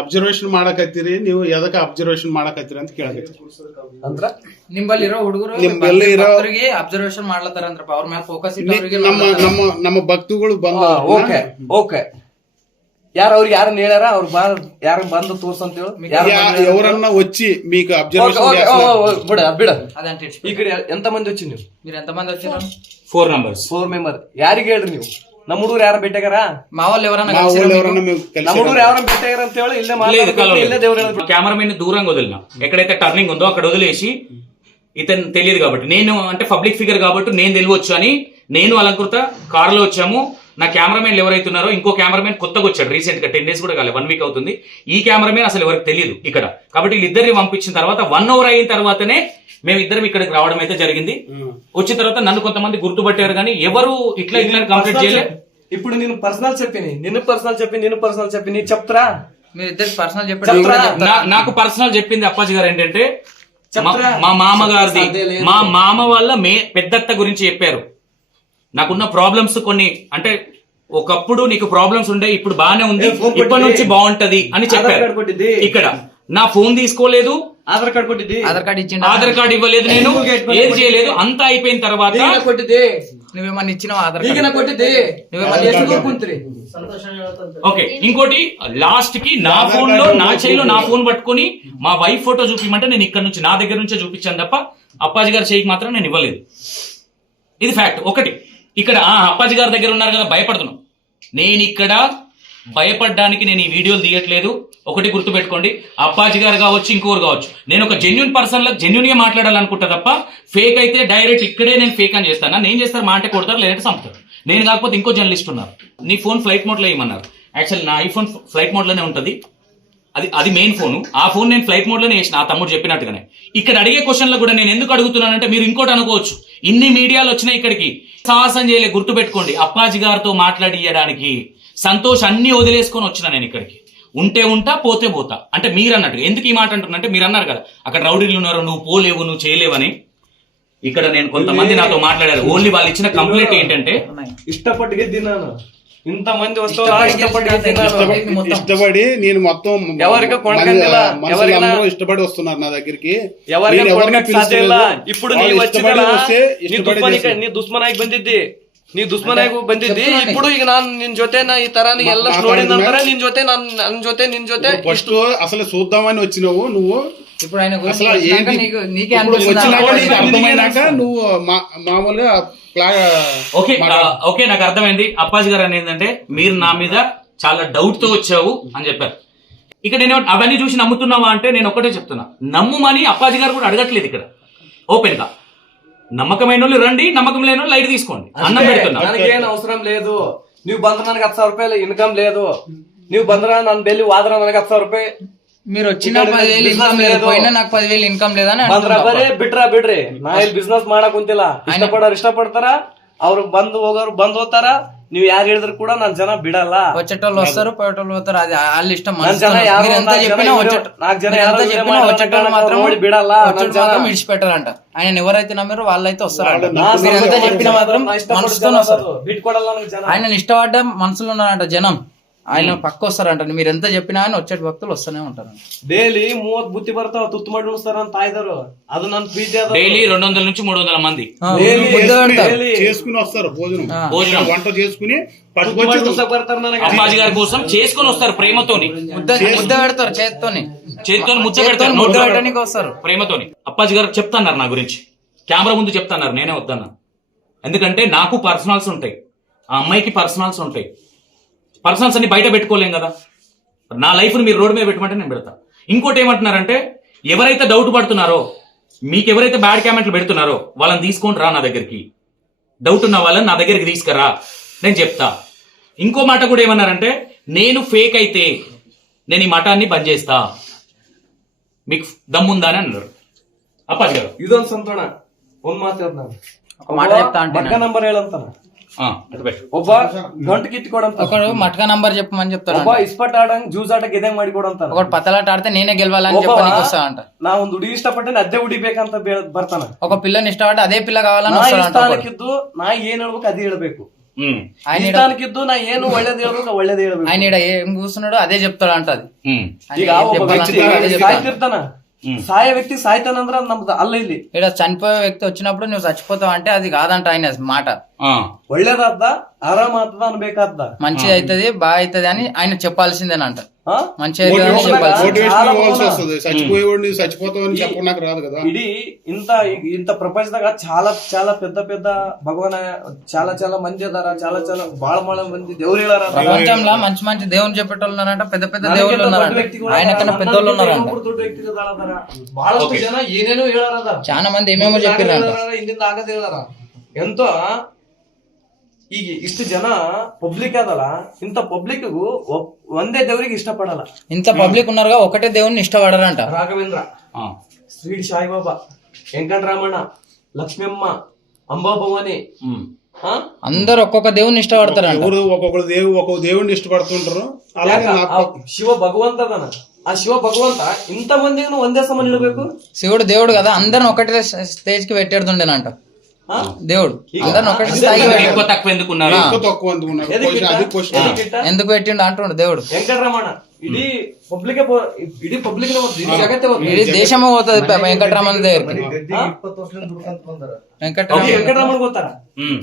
ಅಬ್ಸರ್ವೇಷನ್ ಮಾಡಕತ್ತೀರಿ, ನೀವು ಎದಕ್ಕ ಅಬ್ಸರ್ವೇಷನ್ ಮಾಡಕತ್ತೀರಿ ಅಂತ ಕೇಳಕತ್ತೀರಿ. ಅಂದ್ರ ನಿಂಬಲ್ಲಿರೋ ಹುಡುಗರು ಭಕ್ತರಿಗೆ ಅಬ್ಸರ್ವೇಷನ್ ಮಾಡ್ಲತ್ತಾರ ಅಂದ್ರಪ್ಪ, ಅವ್ರ ಮೇಲೆ ಫೋಕಸ್ ಇಟ್ಟು ನಮ್ಮ ಭಕ್ತುಗಳು ಬಂದ ಓಕೆ ಓಕೆ ಯಾರು ಅವ್ರಿಗೆ ಯಾರನ್ನ ಹೇಳ್ಯಾರ, ಅವ್ರು ಯಾರು ಬಂದು ತೋರ್ಸಂತ ಹೇಳಿ ఎవరన్న వచ్చి మీకు అబ్జర్వేషన్ బిడ అదంటే ఇక్కడ ఎంత మంది వచ్చి మీరు ఎంత మంది వచ్చారు? 4 మెంబర్ ಯಾರಿಗೆ ಹೇಳ್ರಿ ನೀವು? ನಮ್ಮ ಹುಡುಗರು ಯಾರ ಬೆಟ್ಟಾಗಾರ? మా వాళ్ళు ఎవరన్నా ನಮ್ಮ ಹುಡುಗರು ಯಾರ ಬೆಟ್ಟಾಗಾರ ಅಂತ ಹೇಳಿ ఇల్లే దేవుడు కెమెరామెన్ దూరంగా వదిలినా. ఎక్కడైతే టర్నింగ్ ఉందో అక్కడ వదిలేసి, ఇతను తెలియదు కాబట్టి, నేను అంటే పబ్లిక్ ఫిగర్ కాబట్టి నేను తెలియవచ్చు అని నేను అలంకృత కారులో వచ్చాము. నా కెమెరామెన్లు ఎవరైతే ఉన్నారో, ఇంకో కెమెరామెన్ కొత్తగా వచ్చాడు రీసెంట్ గా, 10 days కూడా కాలేదు, 1 week అవుతుంది. ఈ కెమెరామెన్ అసలు ఎవరికి తెలియదు ఇక్కడ. కాబట్టి వీళ్ళిద్దరిని పంపించిన తర్వాత 1 hour అయిన తర్వాతనే మేమిద్దరం ఇక్కడికి రావడం అయితే జరిగింది. వచ్చిన తర్వాత నన్ను కొంతమంది గుర్తుపట్టారు, కానీ ఎవరు ఇట్లా కంప్లీట్ చేయలేదు. ఇప్పుడు నేను పర్సనల్ చెప్పి నిన్ను పర్సనల్ చెప్పి నీ చెప్తారా? మీరు ఇద్దరు పర్సనల్ చెప్పారు. నాకు పర్సనల్ చెప్పింది అప్పాజీ గారు ఏంటంటే, మా మామగారిది, మా మామ వాళ్ళ పెద్దత్త గురించి చెప్పారు. నాకున్న ప్రాబ్లమ్స్ కొన్ని, అంటే ఒకప్పుడు నీకు ప్రాబ్లమ్స్ ఉండే, ఇప్పుడు బానే ఉంది, ఇప్పటి నుంచి బాగుంటది అని చెప్పారు. ఇక్కడ నా ఫోన్ తీసుకోలేదు, ఆధార్ కార్డు కొట్టింది, ఆధార్ కార్డు ఇవ్వలేదు, నేను ఏం చేయలేదు. అంతా అయిపోయిన తర్వాత నువ్వేమన్నా ఇచ్చినావు? ఆధార్ కార్డు కొట్టింది ఓకే. ఇంకోటి లాస్ట్ కి నా ఫోన్ లో, నా చేయిలో నా ఫోన్ పట్టుకుని మా వైఫ్ ఫోటో చూపించమంటే నేను ఇక్కడ నుంచి నా దగ్గర నుంచే చూపించాను తప్ప అప్పాజీ గారి చేయికి మాత్రం నేను ఇవ్వలేదు. ఇది ఫ్యాక్ట్. ఒకటి ఇక్కడ అప్పాజీ గారి దగ్గర ఉన్నారు కదా, భయపడుతున్నాం. నేను ఇక్కడ భయపడడానికి నేను ఈ వీడియోలు తీయట్లేదు. ఒకటి గుర్తు పెట్టుకోండి, అప్పాజీ గారు కావచ్చు, ఇంకోరు కావచ్చు, నేను ఒక జెన్యున్ పర్సన్ లకు జెన్యున్ గా మాట్లాడాలనుకుంటా తప్ప ఫేక్ అయితే డైరెక్ట్ ఇక్కడే నేను ఫేక్ అని చేస్తాను. నేను చేస్తారు మా అంటే కొడతారు, లేదంటే చంపుతారు. నేను కాకపోతే ఇంకో జర్నలిస్ట్ ఉన్నారు, నీ ఫోన్ ఫ్లైట్ మోడ్ లో ఇవ్వమన్నారు. యాక్చువల్ నా ఐఫోన్ ఫ్లైట్ మోడ్ లోనే ఉంటది, అది మెయిన్ ఫోన్. ఆ ఫోన్ నేను ఫ్లైట్ మోడ్ లోనే వేసిన, ఆ తమ్ముడు చెప్పినట్టుగానే. ఇక్కడ అడిగే క్వశ్చన్లో కూడా నేను ఎందుకు అడుగుతున్నానంటే, మీరు ఇంకోటి అనుకోవచ్చు, ఇన్ని మీడియాలు వచ్చినాయి ఇక్కడికి, సాహసం చేయలే. గుర్తు పెట్టుకోండి, అప్పాజీ గారితో మాట్లాడియడానికి సంతోష్ అన్ని వదిలేసుకొని వచ్చిన నేను ఇక్కడికి. ఉంటే ఉంటా, పోతే పోతా. అంటే మీరు అన్నట్టు ఎందుకు ఈ మాట అంటున్నా అంటే, మీరు అన్నారు కదా అక్కడ రౌడీలు ఉన్నారు, నువ్వు పోలేవు, నువ్వు చేయలేవని. ఇక్కడ నేను కొంతమంది నాతో మాట్లాడారు. ఓన్లీ వాళ్ళు ఇచ్చిన కంప్లైంట్ ఏంటంటే, ఇష్టపడి తిన్నాను, ఇంతమంది ఇష్టపడి నేను మొత్తం ఇష్టపడి వస్తున్నారు నా దగ్గరికి. ఇప్పుడు నీ దుష్మనాయకు ಬಂದಿದ್ದಿ, ನೀ ದುಶ್ಮನಾಗಿ ಬಂದಿದ್ದಿ. ఇప్పుడు ಈಗ ನಾನು ನಿನ್ ಜೊತೆ ಈ ತರ ಎಲ್ಲ ನೋಡಿದ ನಂತರ ನಿನ್ ಜೊತೆ ఫస్ట్ అసలు చూద్దామని వచ్చినావు నువ్వు. ఇప్పుడు ఆయన అర్థమైనాక నువ్వు మామూలుగా ఓకే నాకు అర్థమైంది. అప్పాజీ గారు అనేది ఏంటంటే, మీరు నా మీద చాలా డౌట్ తో వచ్చావు అని చెప్పారు. ఇక నేను అవన్నీ చూసి నమ్ముతున్నావా అంటే, నేను ఒకటే చెప్తున్నా, నమ్ముమని అప్పాజీ గారు కూడా అడగట్లేదు. ఇక్కడ ఓపెన్ గా నమ్మకమైన వాళ్ళు రండి, నమ్మకం లేని వాళ్ళు లైట్ తీసుకోండి. అన్నం పెడుతున్నా, ನನಗೇನು అవసరం లేదు. ನೀವು ಬಂದ್ರೆ ನನಗೆ 10,000 ರೂಪಾಯಿ ఇన్కమ్ లేదు. ನೀವು ಬಂದ್ರೆ ನಾನು ಬೆಲ್ಲಿ ವಾದ್ರ ನನಗೆ 10,000 ರೂಪಾಯಿ. మీరు వచ్చిన 10,000 ఇన్కమ్ లేదు, పోయినా నాకు 10,000 ఇన్కమ్ లేదని ಬಿಡ್ರಿ. ನಾ ಇಲ್ಲಿ ಬಿಸ್ನೆಸ್ ಮಾಡಕ್ ಕುಂತಿಲ್ಲ. ಇಷ್ಟಪಡೋರು ಇಷ್ಟಪಡ್ತಾರ, ಅವ್ರು ಬಂದು ಹೋಗೋರು ಬಂದ್ ಹೋಗ್ತಾರ, ನೀವು ಯಾರು ಹೇಳಿದ್ರು ಕೂಡ ನಾನ್ ಜನ ಬಿಡಲ್ಲ. వచ్చేటోళ్ళు వస్తారు పోయేటోళ్ళు పోతారు, అది వాళ్ళ ఇష్టం. ನನ್ ಜನ ಯಾರು మీరు ఎంత చెప్పినా వచ్చేటోళ్ళు మాత్రం బిడಲ್ಲ, విడిచిపెట్టారంట. ఆయన ఎవరైతే నమ్మారో వాళ్ళైతే వస్తారంట. వాళ్ళు మీరు ఎంత చెప్పినా మాత్రం మనసుతో వస్తారు. బిట్ಕೊಡಲ್ಲ ನನಗೆ ಜನ. ఆయన ఇష్టపడ్డ మనసులో ఉన్నారంట జనం, ఆయన పక్క వస్తారంట. మీరు ఎంత చెప్పినా ఆయన వచ్చే భక్తులు వస్తూనే ఉంటారు. ಡೈಲಿ 30 ಬುತ್ತಿ ಬರ್ತಾವ, ತುತ್ತು ಮಾಡಿ ಉಣಿಸ್ತಾರ ಅಂತ ತಾಯ್ದಾರು. ಅದು ನನ್ ಪ್ರೀತಿ ಅದ. డైలీ 200 నుంచి 300 మంది చేసుకుని వస్తారు భోజనం, భోజనం వంట చేసుకుని ಬರ್ತಾರ ನನಗೆ. అప్పాజీ గారి కోసం చేసుకొని వస్తారు ప్రేమతోని, ముద్ద పెడతారు చేత్తోని ముద్ద పెడతారు, ముద్ద పెట్టడానికి వస్తారు ప్రేమతోని. అప్పాజీ గారు చెప్తాన్నారు నా గురించి, కెమెరా ముందు చెప్తాన్నారు, నేనే వద్దన్నా. ఎందుకంటే నాకు పర్సనల్స్ ఉంటాయి, ఆ అమ్మాయికి పర్సనల్స్ ఉంటాయి. పర్సనల్స్ అన్ని బయట పెట్టుకోలేం కదా. నా లైఫ్ ని మీరు రోడ్డు మీద పెట్టమంటే నేను పెడతా. ఇంకోటి ఏమంటున్నారంటే, ఎవరైతే డౌట్ పడుతున్నారో, మీకు ఎవరైతే బ్యాడ్ కామెంట్లు పెడుతున్నారో వాళ్ళని తీసుకొని రా నా దగ్గరికి, డౌట్ ఉన్న వాళ్ళని నా దగ్గరికి తీసుకురా, నేను చెప్తా. ఇంకో మాట కూడా ఏమన్నారంటే, నేను ఫేక్ అయితే నేను ఈ మఠాన్ని బంద్ చేస్తా, మీకు దమ్ముందా అని అన్నారు అప్పాజీ గారు. ಇದೊಂದು ಸಂತೋಣ, ಒಂದ್ ಮಾತು ಹೇಳ್ತಾನ, ఒక మాట చెప్తా అంటే ಮಟ್ಕ ನಂಬರ್ ಹೇಳಂತಾನ. ಒಬ್ಬ ಗಂಟು ಕಿತ್ಕೊಡಂತ, ఒకడు మట్కా నంబర్ చెప్పమని చెప్తాడు. ಒಬ್ಬ ಇಸ್ಪಟ್ ಆಡಂಗ್ ಜೂಸ್ ಆಟಕ್ಕೆ ಇದೇ ಮಾಡಿ ಕೊಡಂತಾನ. ఒకడు పతలాట ఆడితే నేనే గెలవాలని చెప్పడానికి వస్తాడంట. ನಾ ಒಂದು ಹುಡುಗಿ ಇಷ್ಟಪಟ್ಟೆ ಅದೇ ಹುಡಿಬೇಕಂತ ಬರ್ತಾನ. ఒక పిల్లని ఇష్టపడి అదే పిల్ల కావాలని ನಾ ಈ వస్తాడంట. ಸ್ಥಾನಕ್ಕಿದ್ದು ನಾ ಏನ್ ಹೇಳ್ಬೇಕು ಅದೇ ಹೇಳ್ಬೇಕು. ಈ ಸ್ಥಾನಕ್ಕಿದ್ದು ನಾ ಏನು ಒಳ್ಳೇದ್ ಹೇಳ್ಬೇಕು ಒಳ್ಳೇದ್ ಹೇಳ್ಬೇಕು. ఆయన ఈడ ఏం కూర్చున్నాడో అదే చెప్తాడంట. అది ಈಗ ಒಬ್ಬ ವ್ಯಕ್ತಿ ಸಾಯ್ತಿರ್ತಾನ, సాయ వ్యక్తి సాಯ್ತಾనంದ್ರ ನಮ್ದು ಅಲ್ಲ. ಇಲ್ಲಿ ఇక్కడ చనిపోయే వ్యక్తి వచ్చినప్పుడు నువ్వు చచ్చిపోతావు అంటే అది కాదంట ఆయన మాట. ಒಳ್ಳೇದಾದ ಆರಾಮ ಆಗ್ತದ ಅನ್ಬೇಕಾದ, మంచిది అవుతుంది బాగా అవుతుంది అని ఆయన చెప్పాల్సిందేనంట. మంచి చచ్చిపోయేవాడిని చచ్చిపోతావని చెప్పడానికి రాదు కదా. ఇడీ ఇంత ప్రపంచದಾಗ చాలా చాలా పెద్ద పెద్ద భగవాన్ చాలా చాలా మంది అదార, చాలా చాలా బాಳ మంది దేవుళ్ళు ಹೇಳಾರ. ప్రపంచంలో మంచి మంచి దేవుని చెప్పేటోళ్ళు ఉన్నారంట, పెద్ద పెద్ద దేవుళ్ళు ఉన్నారంట, ఆయన కన్నా పెద్దోళ్ళు ఉన్నారంట. ದೊಡ್ಡ ವ್ಯಕ್ತಿಗಳು ಬಹಳಷ್ಟು ಜನ ಏನೇನೋ ಹೇಳಾರ, చాలా మంది ఏమేమో చెప్పారంట. ಇಂದಿಂದ ಆಗದೆ ಹೇಳಾರ. ಎಂತೋ ಈಗ ಇಷ್ಟು ಜನ ಪಬ್ಲಿಕ್ ಅದಲ್ಲ, ಇಂತ ಪಬ್ಲಿಕ್ ಒಂದೇ ದೇವರಿಗೆ ಇಷ್ಟಪಡಲ್ಲ. ఇంత పబ్లిక్ ఉన్నారుగా ఒకటే దేవుని ఇష్టపడరంట. ರಾಘವೇಂದ್ರ, ಶ್ರೀ ಸಾಯಿಬಾಬಾ, వెంకటరమణ, లక్ష్మమ్మ, అంబాభవాని, అందరు ఒక్కొక్క దేవుని ఇష్టపడతారంట. ఒక్కొక్క దేవుడిని ఇష్టపడుతుంటారు. అలాగే ಶಿವ ಭಗವಂತ ಅದನ, ఆ శివ భగవంత ఇంత మందిని ಒಂದೇ సమ నిలಬೇಕು. శివుడు దేవుడు కదా, అందరిని ఒకటే స్టేజ్ కి పెట్టేడుతుండేనంట. దేవుడు అందరిని ఒకటే స్థాయికి ఎక్కువ తక్కువ ఎందుకున్నారు, ఎందుకు పెట్టిండు అంటుండు దేవుడు. వెంకటరమణ ఇడీ పబ్లిక్ జగత్తే ఇడీ దేశమే పోతుంది వెంకటరమణ దగ్గరికి. వెంకటరమణ ಗೊತ್ತಾರ,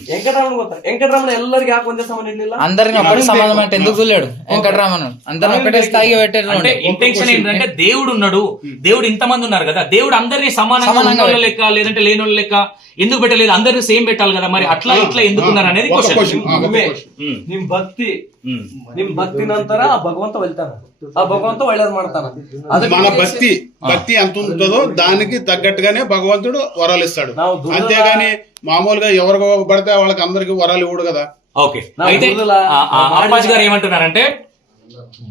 వెంకటరమణ ಎಲ್ಲರಿಗೆ ಯಾಕೆ ಒಂದೇ ಸಮ ನಿಲ್ಲ, అందరిని ఒకటే సమాధానం అంటే ఎందుకు చూడలేడు వెంకటరమణ, అందరిని ఒకటే స్థాయికి పెట్టాడు. అంటే ఇంటెన్షన్ ఏంటంటే, దేవుడు ఉన్నాడు, దేవుడు ఇంతమంది ఉన్నారు కదా, దేవుడు అందరినీ సమానంగా లెక్క లేదంటే లేని లెక్క ఎందుకు పెట్టలేదు, అందరినీ సేమ్ పెట్టాలి కదా, మరి అట్లా ఇట్లా ఎందుకున్నారు అనేది ನಿಮ್ ಭಕ್ತಿ ನಂತರ ಆ ಭಗವಂತ వెళ్తాನ, ఆ భగవంತ ಒಳ್ಳೇದ್ ಮಾಡ್ತಾನ. మన భక్తి ఎంత ఉంటుందో దానికి తగ్గట్టుగానే భగవంతుడు వరాలు ఇస్తాడు. అంతేగాని మామూలుగా ఎవరు పడితే వాళ్ళకి అందరికి వరాలు ఇవ్వడు కదా. ఓకే, అయితే అప్పాజీ గారు ఏమంటున్నారంటే,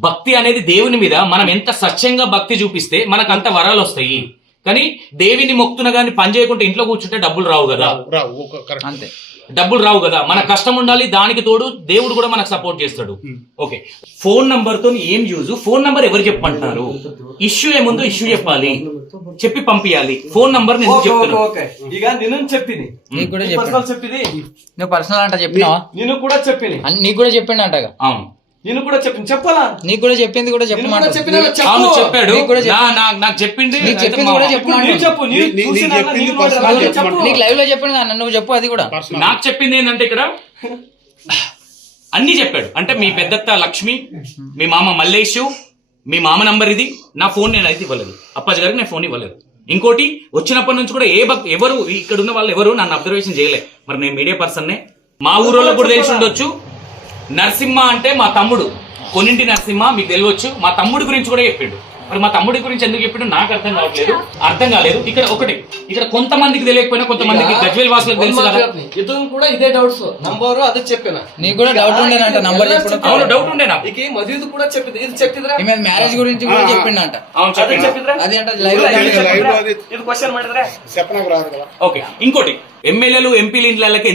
భక్తి అనేది దేవుని మీద మనం ఎంత సత్యంగా భక్తి చూపిస్తే మనకు అంత వరాలు వస్తాయి. కానీ దేవిని మొక్కుతున్న గాని పని చేయకుంటే ఇంట్లో కూర్చుంటే డబ్బులు రావు కదా, అంతే, డబ్బులు రావు కదా. మన కష్టం ఉండాలి, దానికి తోడు దేవుడు కూడా మనకు సపోర్ట్ చేస్తాడు. ఓకే, ఫోన్ నంబర్ తో ఏం యూజ్, ఫోన్ నంబర్ ఎవరు చెప్పమంటున్నారు, ఇష్యూ ఏముందో ఇష్యూ చెప్పాలి, చెప్పి పంపించాలి. ఫోన్ నంబర్ నేను చెప్తాను. ಈಗ నిన్ను చెప్పింది, నీకు కూడా చెప్పింది, నువ్వు పర్సనల్ అంట చెప్పినావా, నేను కూడా చెప్పింది, నీకు కూడా చెప్పిండు అంటగా. అవును, నేను కూడా చెప్పింది, చెప్పాలా, నీకు కూడా చెప్పింది కూడా చెప్పమంట. అవును చెప్పాడు, నాకు చెప్పింది, నీకు చెప్పింది కూడా చెప్పమంట. నీకు లైవ్ లో చెప్పిండు కదా, నువ్వు చెప్పు అది కూడా. నాకు చెప్పింది ఏంటంటే, ఇక్కడ అన్ని చెప్పాడు. అంటే మీ పెద్దత్త లక్ష్మి, మీ మామ మల్లేష్, మీ మామ నంబర్ ఇది, నా ఫోన్ నేను అయితే ఇవ్వలేదు, అప్పాజీ గారికి నేను ఫోన్ ఇవ్వలేదు. ఇంకోటి, వచ్చినప్పటి నుంచి కూడా ఎవరు ఇక్కడ ఉన్న వాళ్ళు ఎవరు నన్ను అబ్జర్వేషన్ చేయలే. మరి నేను మీడియా పర్సన్నే, మా ఊరోళ్ళకి కూడా తెలిసి ఉండొచ్చు. నరసింహ అంటే మా తమ్ముడు, కొన్నింటి నరసింహ మీకు తెలియవచ్చు, మా తమ్ముడి గురించి కూడా చెప్పిండు. మరి మా తమ్ముడి గురించి ఎందుకు చెప్పినా నాకు అర్థం కాలేదు. ఇక్కడ కొంతమందికి తెలియకపోయినా కొంతమందికి గజ్వేల్ వాసులకు తెలుసు కదా. ఇతను కూడా ఇదే డౌట్స్ నంబర్ అదే చెప్పిన నీకు కూడా డౌట్ ఉండేనంట నంబర్ చెప్పడం. అవును డౌట్ ఉండే నాకు. ఇక మజీద్ కూడా చెప్పింది, ఇది చెప్పిద్రా ఈమె మ్యారేజ్ గురించి కూడా చెప్పిండంట. అవును అదే చెప్పిద్రా అది అంటే లైవ్ ఇది క్వశ్చన్ ಮಾಡಿದ್ರೆ చెప్పనకు రాదు కదా. ఓకే, ఇంకోటి ఎమ్మెల్యేలు ఎంపీలు ఇండ్లకి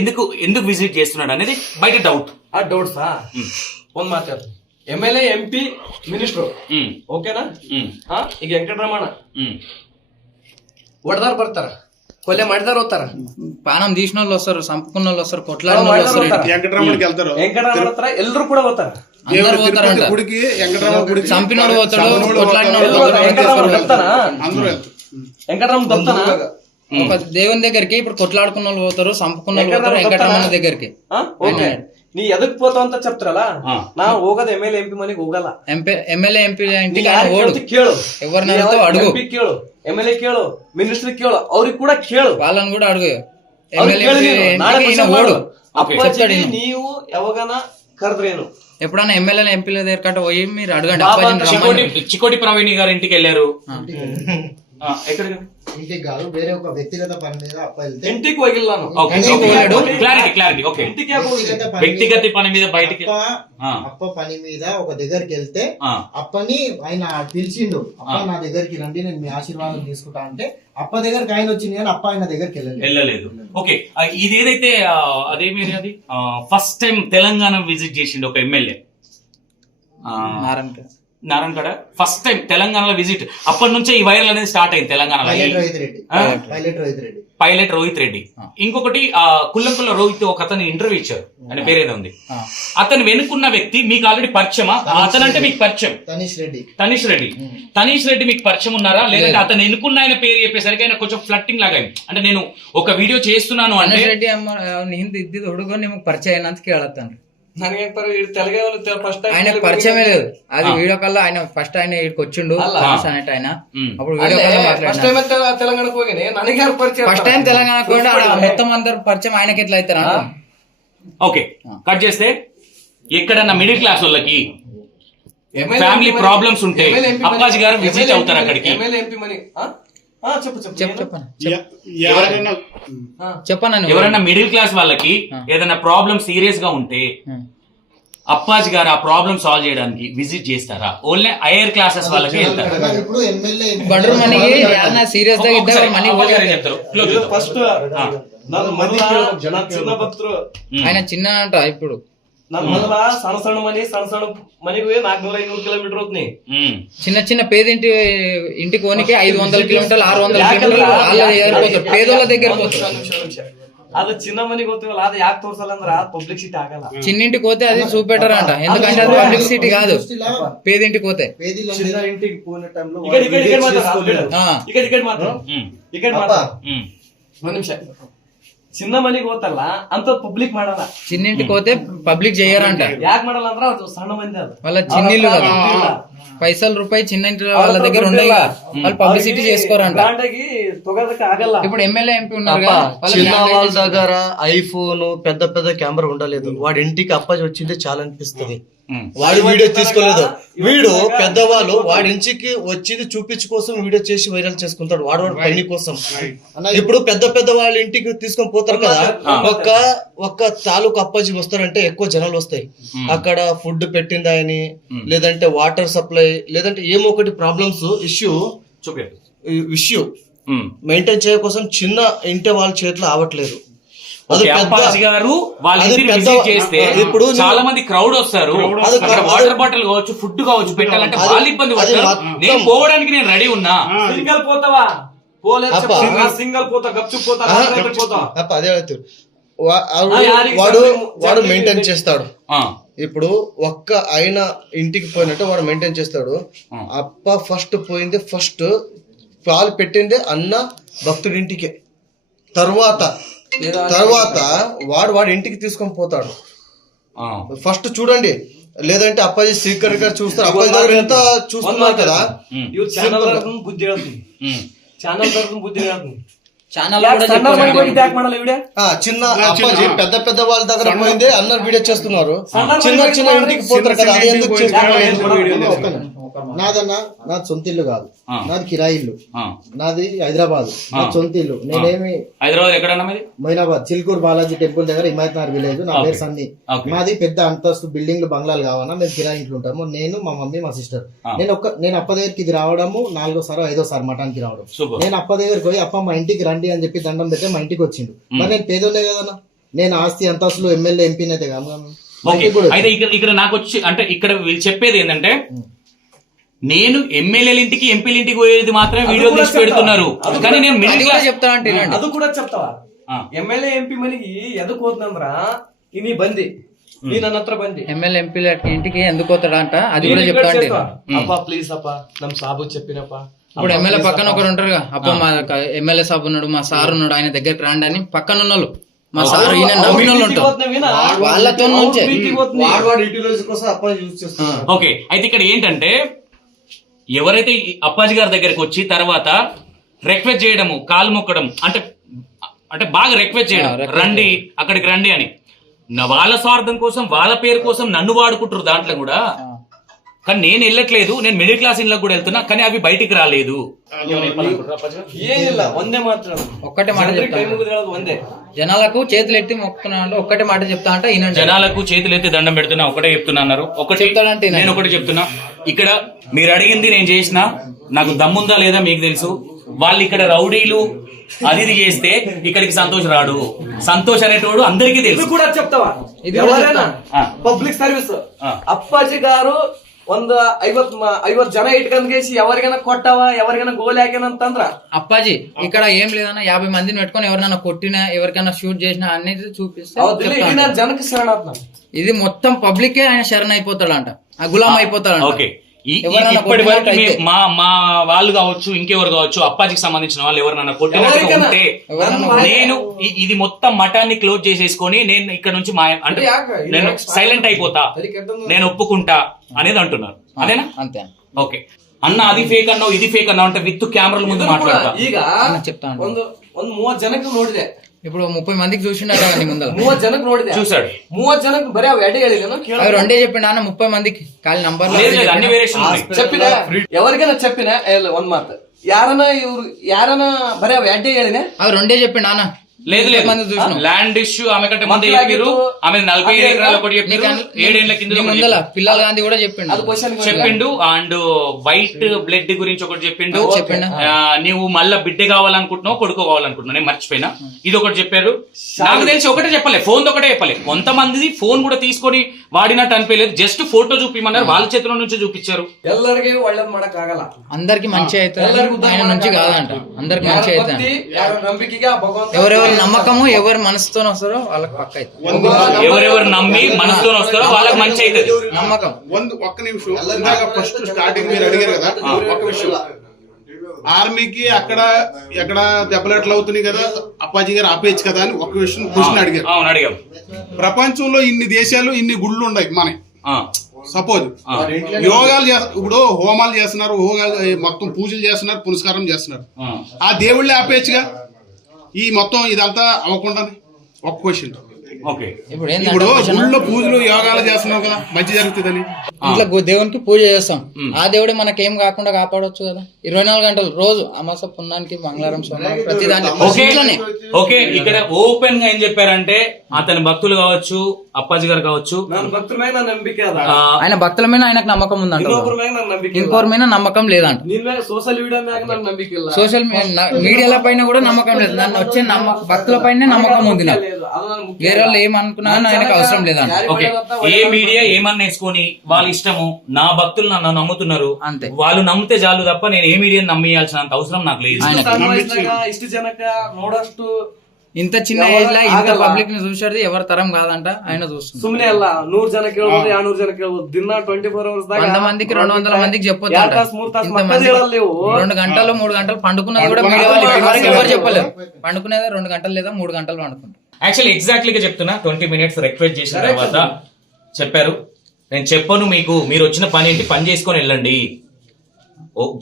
ఎందుకు విజిట్ చేస్తున్నాడు అనేది బయట డౌట్. ఆ డౌట్సా ಒಂದ್ ಮಾತಾಡ್ತೀನಿ. ఎమ్మెల్యే ఎంపీ మినిస్టర్ ఓకేనా? ಈಗ వెంకటరమణ ಒಡೆದಾರ್ ಬರ್ತಾರ, ಕೊಲೆ ಮಾಡಿದಾರ ಹೋಗ್ತಾರ, పానం తీసిన వాళ్ళు వస్తారు, చంపుకున్న వాళ్ళు వస్తారు, కొట్లాడిన వాళ్ళు వస్తారు. వెంకటరమణకి వెళ్తారు, వెంకటరమణ వస్తారా, ఎల్లರೂ కూడా పోతారు. అందరు పోతారంట. గుడికి వెంకటరమణ గుడికి చంపినోడు పోతాడు, కొట్లాడిన వెంకటరమణ దప్తానా? అందరూ వెళ్తారు. వెంకటరమణ దప్తానా? ఒక దేవుని దగ్గరికి ఇప్పుడు కొట్లాడుకున్న వాళ్ళు పోతారు, చంపుకున్న వాళ్ళు పోతారు వెంకటరమణ దగ్గరికి. ఓకే, ನೀ ಎದಕ್ పోతావు ಅಂತ చెప్తాರಲ್ಲ, ನಾ ಹೋಗೋದು ಎಮ್ಎಲ್ಎ ಎಂಪಿ ಮನೆಗೆ ಹೋಗಲ್ಲ. ఎమ్మెల్యే ఎంపీ ఇంటికి ఆయన ఓడు. ಕೇಳು, ఎవరిని అడుగు, ఎంపీ ಕೇಳು, ఎమ్మెల్యే ಕೇಳು, మినిస్టర్ ಕೇಳು, ಅವ್ರಿಗೆ కూడా ಕೇಳು, వాళ్ళని కూడా అడుగు. ಅವ್ರಿಗೆ ఎమ్మెల్యే ಕೇಳು ನೀನು. ನಾಳೆ ఇంటికి ఈయన question ఓడు. ಮಾಡು. ಅಪ್ಪಾಜಿಗೆ ನೀವು ಯಾವಾಗನ ಕರೆದ್ರೇನು? ఎప్పుడన్నా ఎమ్మెల్యే ఎంపీల దగ్గర కట్ట పోయి మీరు అడగండి. అప్పాజిని రమ్మని. చికోటి ప్రవీణి గారి ఇంటికి వెళ్ళారు. ఎక్కడికి? ఇంటికి కాదు, వేరే ఒక వ్యక్తిగత పని మీద అప్ప వెళ్తే ఇంటికి ಹೋಗಿಲ್ಲ ನಾನು. Clarity okay. ఇంటికి ಯಾಕೆ ಹೋಗಿಲ್ಲ? వ్యక్తిగత పని మీద బయటికి అప్ప పని మీద ఒక దగ్గరికి వెళ్తే అప్పని ఆయన పిలిచిండు, అప్ప నా దగ్గరికి రండి నేను మీ ఆశీర్వాదం తీసుకుంటా అంటే అప్ప దగ్గరికి ఆయన వచ్చింది కానీ అప్ప ఆయన దగ్గరికి వెళ్ళలేదు. ఓకే, ఇది ఏదైతే అదేమి అది ఫస్ట్ టైం తెలంగాణ విజిట్ చేసిండు ఒక ఎమ్మెల్యే నారాయణగఢ. ఫస్ట్ టైం తెలంగాణలో విజిట్, అప్పటి నుంచే ఈ వైరల్ అనేది స్టార్ట్ అయింది తెలంగాణలో. పైలట్ రోహిత్ రెడ్డి. ఇంకొకటి కుల్లంకుల్ల రోహిత్ ఒక అతను ఇంటర్వ్యూ ఇచ్చారు, ఆయన పేరేదో ఉంది. అతను వెనుకున్న వ్యక్తి మీకు ఆల్రెడీ పరిచయమా? అతను అంటే మీకు పరిచయం తనీష్ రెడ్డి మీకు పరిచయం ఉన్నారా? లేదంటే అతను ఎన్నుకున్న ఆయన పేరు చెప్పేసరికి ఆయన కొంచెం ఫ్లట్టింగ్ లాగా అయింది. అంటే నేను ఒక వీడియో చేస్తున్నాను అంటే రెడ్డి ఇద్ది ಹುಡುಗ ನಿಮಗೆ ಪರಿಚಯ ಏನಂತ ಕೇಳತ್ತಾನ. ఆయన పరిచయమే లేదు. అది వీడియో కల్లా ఆయన ఫస్ట్ ఆయన ఇక్కడికి వచ్చిండు అనేట ఆయన. అప్పుడు వీడియో కల్లా ఫస్ట్ టైం తెలంగాణకు మొత్తం అందరు పరిచయం ఆయనకి ఎట్లా అవుతారా? ఓకే, కట్ చేస్తే ఎక్కడన్నా మిడిల్ క్లాస్ వాళ్ళకి ఫ్యామిలీ ప్రాబ్లమ్స్ ఉంటే అప్పాజీ గారు విజిట్ అవుతారు అక్కడికి. ఎవరైనా మిడిల్ క్లాస్ వాళ్ళకి ఏదైనా ప్రాబ్లం సీరియస్ గా ఉంటే అప్పాజీ గారు ఆ ప్రాబ్లం సాల్వ్ చేయడానికి విజిట్ చేస్తారా? ఓన్లీ హైయర్ క్లాసెస్ వాళ్ళకి వెళ్తారు. బడ్రూమ్ మనకి సీరియస్ గా ఇద్దరు మనీ ఫస్ట్ చిన్న భక్తులు ఆయన చిన్న అంట. ఇప్పుడు ನನ್ನ ಮೊದಲ ಸಣ್ಣ ಮನೆಗೆ 400-500 ಕಿಲೋಮೀಟರ್ ಹೋಗ್ತೀನಿ. చిన్న పేదింటి ఇంటికి పోనీకి 500 కిలోమీటర్లు 600 కిలోమీటర్లు పేదోళ్ళ దగ్గర పోతారు. ಅದು ಚಿನ್ನ ಮನೆಗೆ ಹೋಗ್ತೀವಲ್ಲ, ಅದು ಯಾಕೆ ತೋರ್ಸಲ್ಲ ಅಂದ್ರೆ ಪಬ್ಲಿಸಿಟಿ ಆಗಲ್ಲ. చిన్నింటికి పోతే అది చూపెట్టరు అంట, ఎందుకంటే అది పబ్లిసిటీ కాదు. పేదింటికి పోతే చిన్న ఇంటికి పోయిన టైంలో ಒಂದ್ ನಿಮಿಷ, చిన్న మనిషి పోతಲ್ಲ ಅಂತ పబ్లిక్ ಮಾಡಲ್ಲ. చిన్నింటికి పోతే పబ్లిక్ చేయరంట. యాక్ ಮಾಡಲ್ಲ ಅಂದ್ರೆ ಅದು ಸಣ್ಣ ಮಂದಿ, ಅದು వాళ్ళ చిన్నిళ్ళు కదా, పైసలు రూపాయి చిన్నింటి వాళ్ళ దగ్గర ఉండేగా, వాళ్ళు పబ్లిసిటీ చేసుకోరంట. ಆಗಲ್ಲ. ఇప్పుడు ఎమ్మెల్యే ఎంపీ ఉన్నారు, చిన్న వాళ్ళ దగ్గర ఐఫోన్ పెద్ద పెద్ద కెమెరా ఉండలేదు. వాడి ఇంటికి అప్పాజీ వచ్చిందే చాలా అనిపిస్తుంది. వాడి వీడియో తీసుకోలేదు. వీడు పెద్దవాళ్ళు వాడి ఇంటికి వచ్చింది చూపించు కోసం వీడియో చేసి వైరల్ చేసుకుంటాడు, వాడు పని కోసం. ఇప్పుడు పెద్ద వాళ్ళ ఇంటికి తీసుకొని పోతారు కదా, ఒక్క తాలూకు అప్పాజీ వస్తారంటే ఎక్కువ జనాలు వస్తాయి. అక్కడ ఫుడ్ పెట్టిందా అని, లేదంటే వాటర్ సప్లై, లేదంటే ఏమో ఒకటి ప్రాబ్లమ్స్ ఇష్యూ మెయింటైన్ చేయ కోసం చిన్న ఇంటి వాళ్ళ చేతిలో ఆవట్లేదు. ఇప్పుడు చాలా మంది క్రౌడ్ వస్తారు, వాటర్ బాటిల్ కావచ్చు, ఫుడ్ కావచ్చు పెట్టాలంటే వాళ్ళు ఇబ్బంది పడతారు. నేను పోవడానికి నేను రెడీ ఉన్నా. సింగల్ పోతావా? సింగల్ పోతా, గప్చు పోతా, అదే వాడు మెయింటైన్ చేస్తాడు. ఇప్పుడు ఒక్క ఆయన ఇంటికి పోయినట్టు వాడు మెయింటైన్ చేస్తాడు. అప్ప ఫస్ట్ పోయింది, ఫస్ట్ పాలు పెట్టిందే అన్న భక్తుడి ఇంటికి, తర్వాత వాడు ఇంటికి తీసుకొని పోతాడు. ఫస్ట్ చూడండి, లేదంటే అప్పాజీ శ్రీకర్ గారు చూస్తారు. అప్పాజీ దగ్గర ఎంత చూస్తున్నారు కదా. బుద్ధి ఛానల్ బుద్ధి చిన్న అప్పాజీ పెద్ద వాళ్ళ దగ్గర పోయింది అన్న వీడియో చేస్తున్నారు. చిన్న ఇంటికి పోతారు కదా, అది ఎందుకు చేస్తున్నారు? నాదన్నా నాది సొంత ఇల్లు కాదు, ఆ. నాది కిరాయి ఇల్లు, ఆ. నాది హైదరాబాద్, నాది సొంత ఇల్లు. నేనేమి హైదరాబాద్ ఎక్కడన్నా మరి? మొయినాబాద్ చిల్కూరు బాలాజీ టెంపుల్ దగ్గర హిమాయత్నగర్ విలేజ్. నా పేరు సన్నీ. Okay. మాది పెద్ద అంతస్తు బిల్డింగ్లు బంగ్లాలు కావాలన్నా మేము కిరాయి ఇంట్లో ఉంటాము. నేను, మా మమ్మీ, మా సిస్టర్. నేను అప్ప దగ్గరికి ఇది రావడము 4వ 5వ మఠానికి రావడం. Super. నేను అప్ప దగ్గరికి పోయి అప్ప మా ఇంటికి రండి అని చెప్పి దండం పెడితే మా ఇంటికి వచ్చిండు. మరి నేను పేదోళ్ళే కదన్నా, నేను ఆస్తి అంతస్తులు ఎమ్మెల్యే ఎంపీని అయితే కాదు. మా ఓకే, ఇంటికి కూడా అయితే ఇక్కడ నాకు వచ్చి అంటే ఇక్కడ వీళ్ళు చెప్పేది ఏంటంటే నేను ఎమ్మెల్యేల ఇంటికి ఎంపీల ఇంటికి పోయేది మాత్రమే వీడియో తీసి పెడుతున్నారు, కానీ నేను మిడిల్ అది కూడా క్లాస్ చెప్తా అంటే వినండి. ಅದು ಕೂಡ చెప్తావా? ఎమ్మెల్యే ఎంపీ మನಿಗೆ ಎದಕ್ ಹೋದ್ನಂದ್ರ ನೀ ಬಂದಿ, ನೀ ನನ್ನ ಹತ್ರ ಬಂದಿ, ఎమ్మెల్యే ఎంపీల ఇంటికి ఎందుకు పోతాడంట అది కూడా చెప్తా అంటే. అప్ప ప్లీజ్ అప్ప నమ్ సాబు చెప్పినప్ప. ఇప్పుడు ఎమ్మెల్యే పక్కన ఒకరు ఉంటారు కదా, అప్ప మా ఎమ్మెల్యే సాబ్ ఉన్నాడు, మా సార్ ఉన్నాడు, ఆయన దగ్గరికి రాండి అని పక్కన ఉన్నోళ్ళు, మా సార్ ఈయన నమ్మిన వాళ్ళు ఉంటారు, వాళ్ళతో నుంచే వాడు యూటిలైజ్ కోసం అప్పాజీ యూజ్ చేస్తున్నారు. ఓకే, అయితే ఇక్కడ ఏంటంటే ఎవరైతే ఈ అప్పాజీ గారి దగ్గరికి వచ్చి తర్వాత రిక్వెస్ట్ చేయడము, కాలు మొక్కడం, అంటే బాగా రిక్వెస్ట్ చేయడం, రండి అక్కడికి రండి అని, వాళ్ళ స్వార్థం కోసం వాళ్ళ పేరు కోసం నన్ను వాడుకుంటారు దాంట్లో కూడా. కానీ నేను వెళ్ళట్లేదు, నేను మిడిల్ క్లాస్ ఇళ్ళకి కూడా వెళ్తున్నా, కానీ అవి బయటికి రాలేదు. ಏನಿಲ್ಲ ಒಂದೇ ಮಾತ್ರ, ఒక్కటే మాట చెప్తా, ಕೈ ಮುಗಿದು ಹೇಳೋದು ಒಂದೇ, జనాలకు చేతులు ఎత్తి మొక్కుతున్నా అంటే ఒక్కటే మాట చెప్తా అంటే ఈయన జనాలకు చేతులు ఎత్తి దండం పెడుతున్నా, ఒకటే చెప్తున్నా అన్నారు. ఒకటి చెప్తాడంటే ఈయన. నేను ఒకటి చెప్తున్నా, ఇక్కడ మీరు అడిగింది నేను చేసిన, నాకు దమ్ముందా లేదా మీకు తెలుసు. వాళ్ళు ఇక్కడ రౌడీలు అది ఇది చేస్తే ఇక్కడికి సంతోష్ రాడు. సంతోష్ అనేటోడు అందరికీ తెలుసు. ఇది కూడా చెప్తావా? ఇది కూడా ఎవరైనా ఆ. పబ్లిక్ సర్వీస్ ఆ. అప్పాజీ గారు ಒಂದು 50 ಜನ ಇಟ್ಕೊಂಡ್ಗೇಸಿ ఎవరికైనా కొట్టావా, ఎవరికైనా గోల్ ಹಾಕ್ಯಾನಂತಂದ್ರ అప్పాజీ ఇక్కడ ఏం లేదన్నా 50 మందిని పెట్టుకొని ఎవరినైనా కొట్టినా ఎవరికైనా షూట్ చేసినా అనేది చూపిస్తే ಹೌದಿಲ್ಲ, చెప్తా ఇది అంట. ನಾನು ಜನಕ್ಕೆ ಶರಣಾತ್ಮ. ఇది మొత్తం పబ్లికే ఆయన శరణ్ అయిపోతాడంట, ఆ గులాం అయిపోతాడంట. ఓకే, ఎవరైనా ఇప్పటి వరకు కొట్టినట్టు అయితే. మా వాళ్ళు కావచ్చు, ఇంకెవరు కావచ్చు, అప్పాజీకి సంబంధించిన వాళ్ళు ఎవరినైనా కొట్టినట్టుగా ఎవరికైనా. ఉంటే నేను ఇది మొత్తం మఠాన్ని క్లోజ్ చేసేసుకొని నేను ఇక్కడ నుంచి అంటే నేను సైలెంట్ అయిపోతా, నేను ఒప్పుకుంటా అనేది అంటున్నారు. అదేనా? అంతే ఓకే అన్న, అది ఫేక్ అన్నావు ఇది ఫేక్ అన్నావు అంటే విత్ కెమెరాల ముందు మాట్లాడతా. ಈಗ చెప్తాను. ಒಂದು 30 ಜನಕ್ಕೆ ನೋಡಿದೆ, ఇప్పుడు 30 మందికి చూసిండట నీ ముందర 30 ಜನಕ್ಕೆ ನೋಡಿದೆ, చూసాడు. 30 ಜನಕ್ಕೆ బరే అవి ఎడే ಹೇಳಿಲ್ಲ అవి రెండే చెప్పిండు అన్న, 30 మందికి ఖాళీ నంబర్ లేదు లేదు, అన్ని వేరియేషన్ ఉన్నాయి. చెప్పిన ఎవరికైనా చెప్పిన ಒಂದ್ ಮಾತು, ಯಾರನ ಬರೀ ಅವ್ ಎಡ್ಡೆ ಹೇಳಿನೆ, అవి రెండే చెప్పిండు అన్న. లేదు లేదు, మంది చూసినాం. ల్యాండ్ ఇష్యూ ఆమె కంటే ముందే చెప్పారు, ఆమె 45 ఎకరాలు ఒకటి చెప్పారు, 7 ఏళ్ల కింద నీ ఒకటి ముందల పిల్లల గాంధీ కూడా చెప్పిండు. అది క్వశ్చన్ చెప్పిండు. అండ్ వైట్ బ్లడ్ గురించి ఒకటి చెప్పిండు. చెప్పిండా? నీవు మళ్ళా బిడ్డ కావాలనుకుంటున్నావు కొడుకు కావాలనుకుంటున్నావు, నేను మర్చిపోయినా. ఇది ఒకటి చెప్పారు. నాకు తెలిసి ఒకటే చెప్పలే, ఫోన్ ఒకటే చెప్పలే. కొంతమంది ఫోన్ కూడా తీసుకొని వాడినట్టు అనిపించలేదు, జస్ట్ ఫోటో చూపిమన్నారు, వాళ్ళ చేతిలో నుంచి చూపించారు. ಎಲ್ಲರಿಗೆ ಒಳ್ಳೇದ್ ಮಾಡಕ್ ಆಗಲ್ಲ, అందరికి మంచి అవుతుంది, ఆయన నుంచి కాదంట, అందరికి మంచి అవుతుంది. ಯಾರ ನಂಬಿಕೆಗೆ ಆ ಭಗವಂತ ఎవరెవరి నమ్మకము ఎవరి మనసుతో వస్తారో వాళ్ళకి పక్క అవుతుంది. ఎవరెవరు నమ్మి మనసుతో వస్తారో వాళ్ళకి మంచి అవుతుంది. నమ్మకం. ఒక్క నిమిషం, ఇందాక ఫస్ట్ స్టార్టింగ్ మీరు అడిగారు కదా, ఒక్క విషయం. ఆర్మీకి ఎక్కడ దెబ్బలాట్లు అవుతున్నాయి కదా, అప్పాజీ గారు ఆపేయచ్చు కదా అని ఒక విషయం క్వశ్చన్ అడిగారు. అవును, అడిగాం. ప్రపంచంలో ఇన్ని దేశాలు ఇన్ని గుళ్ళు ఉన్నాయి మనకి. ఆ, సపోజ్ యోగాలు ఇప్పుడు హోమాలు చేస్తున్నారు, మొత్తం పూజలు చేస్తున్నారు, పునస్కారం చేస్తున్నారు. ఆ దేవుళ్ళే ఆపేయచ్చుగా, ఈ మొత్తం ఇదంతా అవ్వకుండా. ఒక క్వశ్చన్, ఓకే. ఇప్పుడు ఇప్పుడు ఏంటంటే గుళ్ళో పూజలు యోగాలు చేస్తున్నావు కదా, మంచి జరుగుతుందని. ఇంట్లో దేవునికి పూజ చేస్తాం, ఆ దేవుడే మనకేం కాకుండా కాపాడొచ్చు కదా. 24 గంటలు రోజు అమాస పుణ్యానికి మంగళవారం సోమవారం ప్రతి దాంట్లో ఓకే ఇంట్లోనే. ఓకే, ఇక్కడ ఓపెన్ గా ఏం చెప్పారంటే అతని భక్తులు కావచ్చు, అప్పాజీ గారు కావచ్చు, ನನ್ನ భక్తుల మీద నా ನಂಬಿಕೆ ಅದ, ఆయన భక్తుల మీద ఆయనకు నమ్మకం ఉందంట, ಇನ್ನೊಬ್ಬರ మీద ನನ್ನ ನಂಬಿಕೆ ಇಲ್ಲ, ఇంకోరి మీద నమ్మకం లేదంట, ನಿನ್ ಮೇಲೆ సోషల్ మీడియా మీద ನನ್ನ ನಂಬಿಕೆ ಇಲ್ಲ, సోషల్ మీడియాల పైన కూడా నమ్మకం లేదు, నన్ను వచ్చే భక్తుల పైన నమ్మకం ఉంది నాకు. లేదు, అది నాకు ముఖ్యం. వేరే వాళ్ళు ఏమనుకున్నా కానీ ఆయనకు అవసరం లేదంట. ఓకే, ఏ మీడియా ఏమన్నా వేసుకొని వాళ్ళ ఇష్టము, నా భక్తులు నన్ను నమ్ముతున్నారు, అంతే. వాళ్ళు నమ్మితే చాలు తప్ప నేను ఏ మీడియా నమ్మియాల్సినంత అవసరం నాకు లేదు. ఆయన ಸಣ್ಣ ವಯಸ್ಸಿನಾಗ ಇಷ್ಟು ಜನಕ್ಕ ನೋಡಷ್ಟು ఇంత చిన్న ఏజ్ లో ఇంత పబ్లిక్ ని చూసేది ఎవరి తరం కాదంట, ఆయన చూస్తుంది. ಸುಮ್ನೆ ಅಲ್ಲ 100 ಜನ ಕೇಳ್ಬೋದು, 200 ಜನ ಕೇಳ್ಬೋದು, ದಿನ 24 hours ದಾಗ 100 మందికి 200 మందికి చెప్పొచ్చు. 2 ತಾಸು 3 ತಾಸು ಮಕ್ಕಳು ಹೇಳಲ್ಲ ನೀವು. 2 గంటలు 3 గంటలు పండుకున్నది కూడా మీడియా వాళ్ళు ఇప్పటివరకు ఎవరు చెప్పలేదు. పండుకునేది 2 గంటలు లేదా 3 గంటలు పండుకుంటారు. యాక్చువల్లీ ఎగ్జాక్ట్లీగా చెప్తున్నా, 20 minutes రిక్వెస్ట్ చేసిన తర్వాత చెప్పారు, నేను చెప్పను మీకు, మీరు వచ్చిన పని ఏంటి, పని చేసుకొని వెళ్ళండి.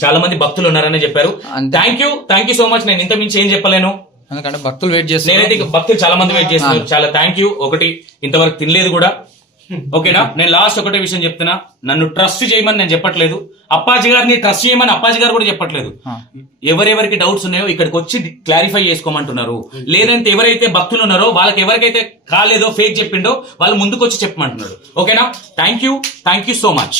చాలా మంది భక్తులు ఉన్నారని చెప్పారు. Thank you so much. నేను ఇంత మించి ఏం చెప్పలేను, ఎందుకంటే భక్తులు వెయిట్ చేస్తారు. నేనైతే భక్తులు చాలా మంది వెయిట్ చేస్తున్నారు. చాలా థ్యాంక్ యూ. ఒకటి ఇంతవరకు తినలేదు కూడా, ఓకేనా? నేను లాస్ట్ ఒకటే విషయం చెప్తున్నా, నన్ను ట్రస్ట్ చేయమని నేను చెప్పట్లేదు, అప్పాజీ గారిని ట్రస్ట్ చేయమని అప్పాజీ గారు కూడా చెప్పట్లేదు. ఎవరెవరికి డౌట్స్ ఉన్నాయో ఇక్కడికి వచ్చి క్లారిఫై చేసుకోమంటున్నారు. లేదంటే ఎవరైతే భక్తులు ఉన్నారో వాళ్ళకి ఎవరికైతే కాలేదో ఫేక్ చెప్పిండో వాళ్ళు ముందుకు వచ్చి చెప్పమంటున్నారు. ఓకేనా? Thank you so much.